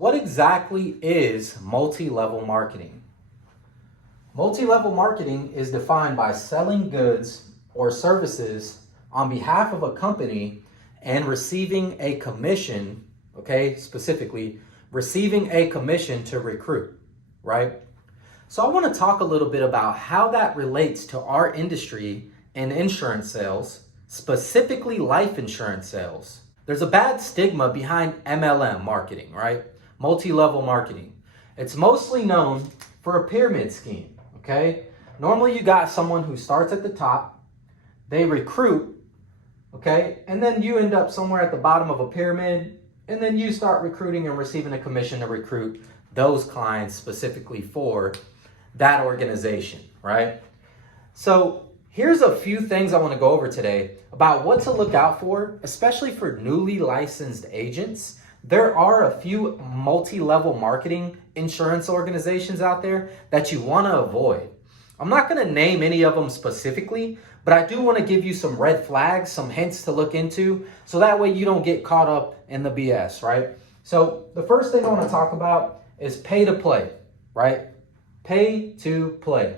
What exactly is multi-level marketing? Multi-level marketing is defined by selling goods or services on behalf of a company and receiving a commission, okay, specifically receiving a commission to recruit, right? So I want to talk a little bit about how that relates to our industry and insurance sales, specifically life insurance sales. There's a bad stigma behind MLM marketing, right? Multi-level marketing. It's mostly known for a pyramid scheme, okay? Normally you got someone who starts at the top, they recruit, okay? And then you end up somewhere at the bottom of a pyramid, and then you start recruiting and receiving a commission to recruit those clients specifically for that organization, right? So here's a few things I want to go over today about what to look out for, especially for newly licensed agents. There are a few multi-level marketing insurance organizations out there that you want to avoid. I'm not going to name any of them specifically, but I do want to give you some red flags, some hints to look into, so that way you don't get caught up in the BS, right? So the first thing I want to talk about is pay to play, right? Pay to play.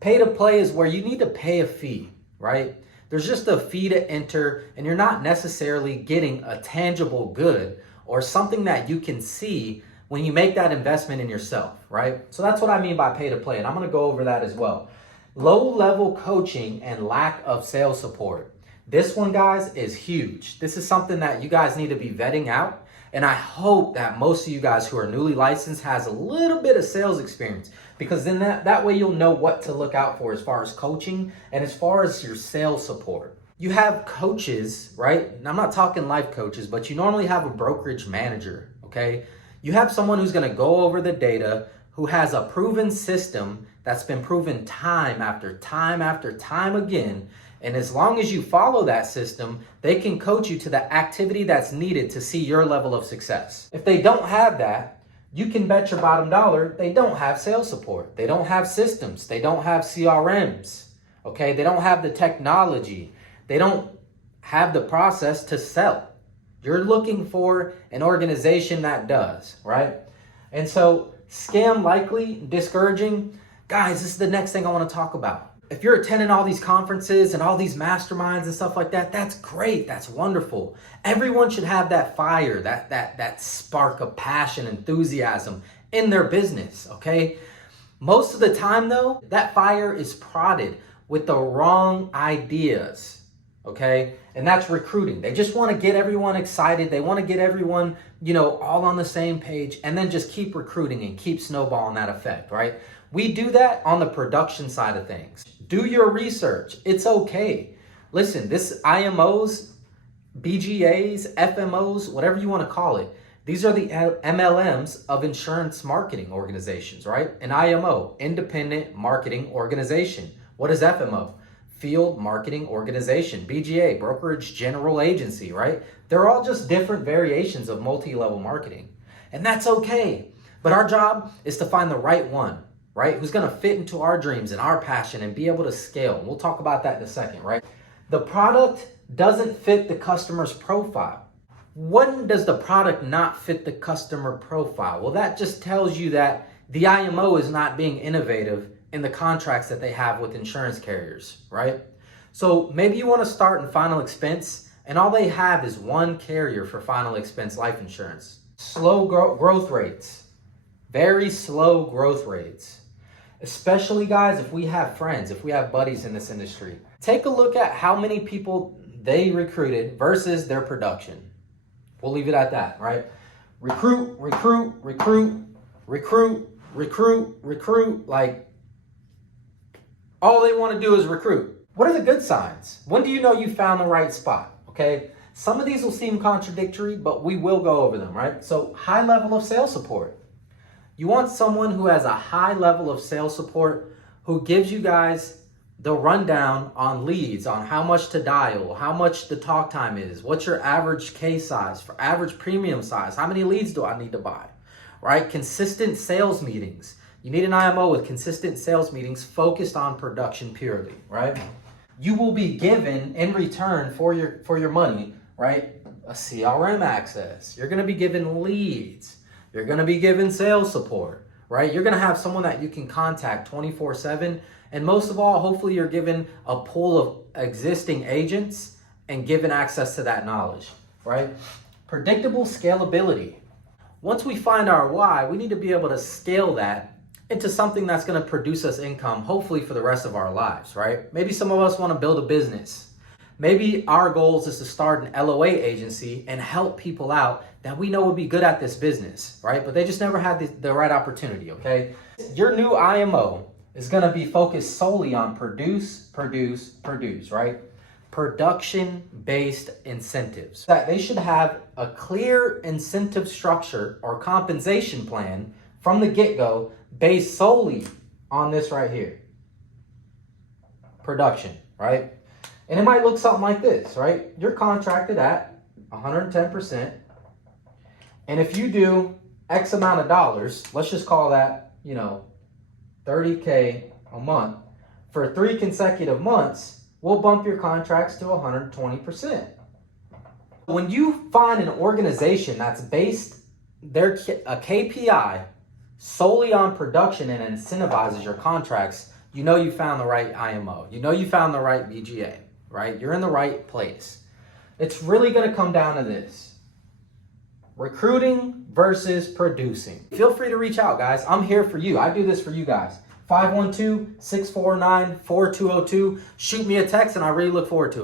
Pay to play is where you need to pay a fee, right? There's just a fee to enter, and you're not necessarily getting a tangible good or something that you can see when you make that investment in yourself, right? So that's what I mean by pay to play, and I'm going to go over that as well. Low-level coaching and lack of sales support. This one, guys, is huge. This is something that you guys need to be vetting out, and I hope that most of you guys who are newly licensed has a little bit of sales experience, because then that way you'll know what to look out for as far as coaching and as far as your sales support. You have coaches, right? And I'm not talking life coaches, but you normally have a brokerage manager, okay? You have someone who's going to go over the data, who has a proven system that's been proven time after time again. And as long as you follow that system, they can coach you to the activity that's needed to see your level of success. If they don't have that, you can bet your bottom dollar they don't have sales support. They don't have systems. They don't have CRMs, okay? They don't have the technology. They don't have the process to sell. You're looking for an organization that does, right? And so scam likely, discouraging. Guys, this is the next thing I want to talk about. If you're attending all these conferences and all these masterminds and stuff like that, that's great. That's wonderful. Everyone should have that fire, that spark of passion, enthusiasm in their business, okay? Most of the time though, that fire is prodded with the wrong ideas. Okay, and that's recruiting. They just want to get everyone excited. They want to get everyone, all on the same page, and then just keep recruiting and keep snowballing that effect, right? We do that on the production side of things. Do your research. It's okay. Listen, this IMOs, BGAs, FMOs, whatever you want to call it, these are the MLMs of insurance marketing organizations, right? An IMO, independent marketing organization. What is FMO? Field Marketing Organization. BGA, Brokerage General Agency, right? They're all just different variations of multi-level marketing. And that's okay. But our job is to find the right one, right? Who's going to fit into our dreams and our passion and be able to scale. And we'll talk about that in a second, right? The product doesn't fit the customer's profile. When does the product not fit the customer profile? Well, that just tells you that the IMO is not being innovative in the contracts that they have with insurance carriers, right? So maybe you want to start in final expense and all they have is one carrier for final expense life insurance. Slow growth rates, very slow growth rates. Especially guys, if we have friends, if we have buddies in this industry, take a look at how many people they recruited versus their production. We'll leave it at that, right? Recruit, like all they want to do is recruit. What are the good signs? When do you know you found the right spot? Okay. Some of these will seem contradictory, but we will go over them, right? So high level of sales support. You want someone who has a high level of sales support, who gives you guys the rundown on leads, on how much to dial, how much the talk time is, what's your average case size, for average premium size, how many leads do I need to buy, right? Consistent sales meetings. You need an IMO with consistent sales meetings focused on production purely, right? You will be given in return for your money, right? A CRM access. You're going to be given leads. You're going to be given sales support, right? You're going to have someone that you can contact 24/7. And most of all, hopefully you're given a pool of existing agents and given access to that knowledge, right? Predictable scalability. Once we find our why, we need to be able to scale that into something that's going to produce us income, hopefully for the rest of our lives, right? Maybe some of us want to build a business. Maybe our goals is to start an LOA agency and help people out that we know would be good at this business, right? But they just never had the right opportunity, okay? Your new IMO is going to be focused solely on produce, right? Production-based incentives. That they should have a clear incentive structure or compensation plan from the get-go based solely on this right here. Production, right? And it might look something like this, right? You're contracted at 110%. And if you do X amount of dollars, let's just call that, $30K a month, for 3 consecutive months, we'll bump your contracts to 120%. When you find an organization that's based a KPI solely on production and incentivizes your contracts, you know you found the right IMO. You know you found the right BGA, right? You're in the right place. It's really going to come down to this. Recruiting versus producing. Feel free to reach out, guys. I'm here for you. I do this for you guys. 512-649-4202. Shoot me a text, and I really look forward to it.